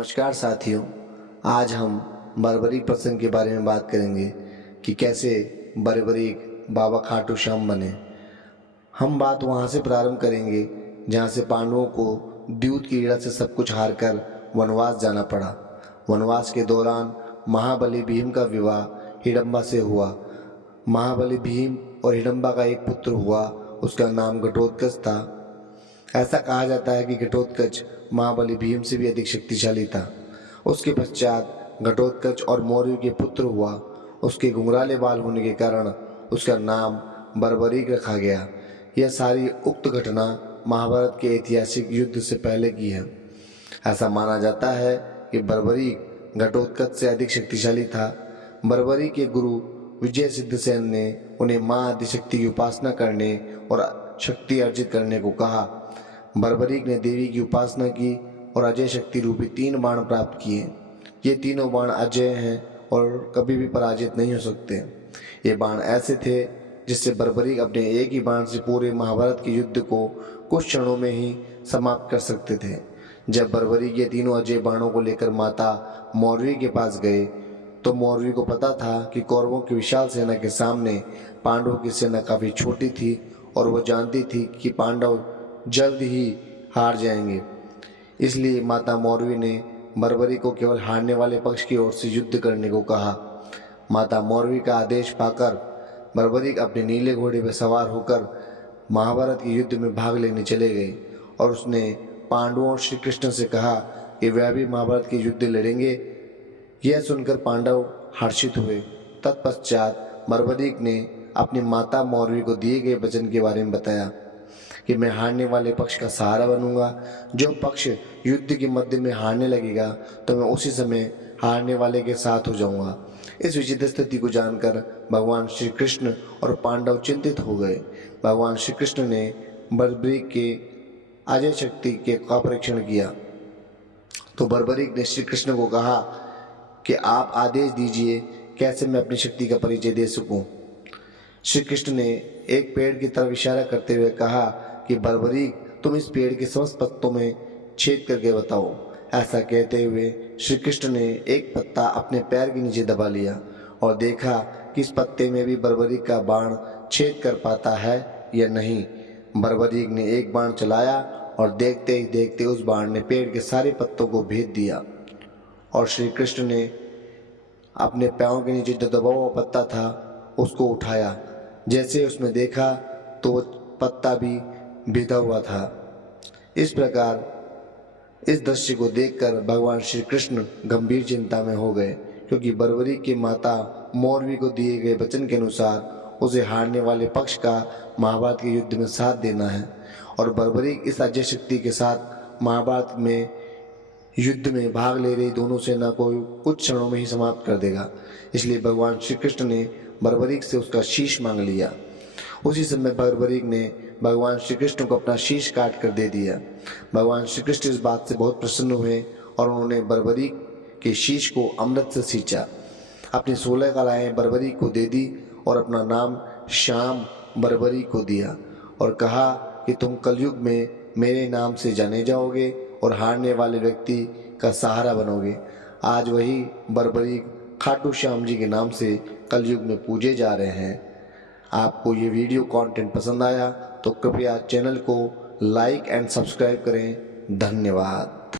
नमस्कार साथियों, आज हम बर्बरीक प्रसंग के बारे में बात करेंगे कि कैसे बर्बरीक बाबा खाटू श्याम बने। हम बात वहाँ से प्रारंभ करेंगे जहाँ से पांडवों को द्यूत की कीड़ा से सब कुछ हारकर वनवास जाना पड़ा। वनवास के दौरान महाबली भीम का विवाह हिडम्बा से हुआ। महाबली भीम और हिडम्बा का एक पुत्र हुआ, उसका नाम घटोत्कच था। ऐसा कहा जाता है कि घटोत्कच महाबली भीम से भी अधिक शक्तिशाली था। उसके पश्चात घटोत्कच और मौर्य के पुत्र हुआ। उसके घुंघराले बाल होने के कारण उसका नाम बर्बरीक रखा गया। यह सारी उक्त घटना महाभारत के ऐतिहासिक युद्ध से पहले की है। ऐसा माना जाता है कि बर्बरीक घटोत्कच से अधिक शक्तिशाली था। बर्बरीक के गुरु विजय सिद्धसेन ने उन्हें माँ आदिशक्ति की उपासना करने और शक्ति अर्जित करने को कहा। बर्बरीक ने देवी की उपासना की और अजय शक्ति रूपी 3 बाण प्राप्त किए। ये तीनों बाण अजय हैं और कभी भी पराजित नहीं हो सकते। ये बाण ऐसे थे जिससे बर्बरीक अपने एक ही बाण से पूरे महाभारत के युद्ध को कुछ क्षणों में ही समाप्त कर सकते थे। जब बर्बरीक ये तीनों अजय बाणों को लेकर माता मौर्वी के पास गए तो मौर्वी को पता था कि कौरवों की विशाल सेना के सामने पांडवों की सेना काफ़ी छोटी थी और वो जानती थी कि पांडव जल्द ही हार जाएंगे। इसलिए माता मौर्वी ने बर्बरीक को केवल हारने वाले पक्ष की ओर से युद्ध करने को कहा। माता मौर्वी का आदेश पाकर बर्बरीक अपने नीले घोड़े पर सवार होकर महाभारत के युद्ध में भाग लेने चले गए और उसने पांडवों और श्री कृष्ण से कहा कि वह भी महाभारत के युद्ध लड़ेंगे। यह सुनकर पांडव हर्षित हुए। तत्पश्चात बर्बरीक ने अपनी माता मौर्वी को दिए गए वचन के बारे में बताया कि मैं हारने वाले पक्ष का सहारा बनूंगा। जो पक्ष युद्ध के मध्य में हारने लगेगा तो मैं उसी समय हारने वाले के साथ हो जाऊंगा। इस विचित्र स्थिति को जानकर भगवान श्री कृष्ण और पांडव चिंतित हो गए। भगवान श्री कृष्ण ने बर्बरीक के अजय शक्ति का परीक्षण किया तो बर्बरीक ने श्री कृष्ण को कहा कि आप आदेश दीजिए कैसे मैं अपनी शक्ति का परिचय दे सकूं। श्री कृष्ण ने एक पेड़ की तरफ इशारा करते हुए कहा कि बर्बरीक तुम इस पेड़ के समस्त पत्तों में छेद करके बताओ। ऐसा कहते हुए श्री कृष्ण ने एक पत्ता अपने पैर के नीचे दबा लिया और देखा कि इस पत्ते में भी बर्बरीक का बाण छेद कर पाता है या नहीं। बर्बरीक ने एक बाण चलाया और देखते ही देखते उस बाण ने पेड़ के सारे पत्तों को भेद दिया और श्री कृष्ण ने अपने पैरों के नीचे जो दबा हुआ पत्ता था उसको उठाया। जैसे उसमें देखा तो वो पत्ता भी भीगा हुआ था। इस प्रकार इस दृश्य को देखकर भगवान श्री कृष्ण गंभीर चिंता में हो गए, क्योंकि बर्बरीक की माता मौर्वी को दिए गए वचन के अनुसार उसे हारने वाले पक्ष का महाभारत के युद्ध में साथ देना है और बर्बरीक इस अजय शक्ति के साथ महाभारत में युद्ध में भाग ले रही दोनों सेना को कुछ क्षणों में ही समाप्त कर देगा। इसलिए भगवान श्री कृष्ण ने बर्बरीक से उसका शीश मांग लिया। उसी समय बर्बरीक ने भगवान श्री कृष्ण को अपना शीश काट कर दे दिया। भगवान श्री कृष्ण इस बात से बहुत प्रसन्न हुए और उन्होंने बर्बरीक के शीश को अमृत से सींचा, अपनी 16 कलाएं बर्बरीक को दे दी और अपना नाम श्याम बर्बरीक को दिया और कहा कि तुम कलयुग में मेरे नाम से जाने जाओगे और हारने वाले व्यक्ति का सहारा बनोगे। आज वही बर्बरीक खाटू श्याम जी के नाम से कलयुग में पूजे जा रहे हैं। आपको ये वीडियो कंटेंट पसंद आया तो कृपया चैनल को लाइक एंड सब्सक्राइब करें। धन्यवाद।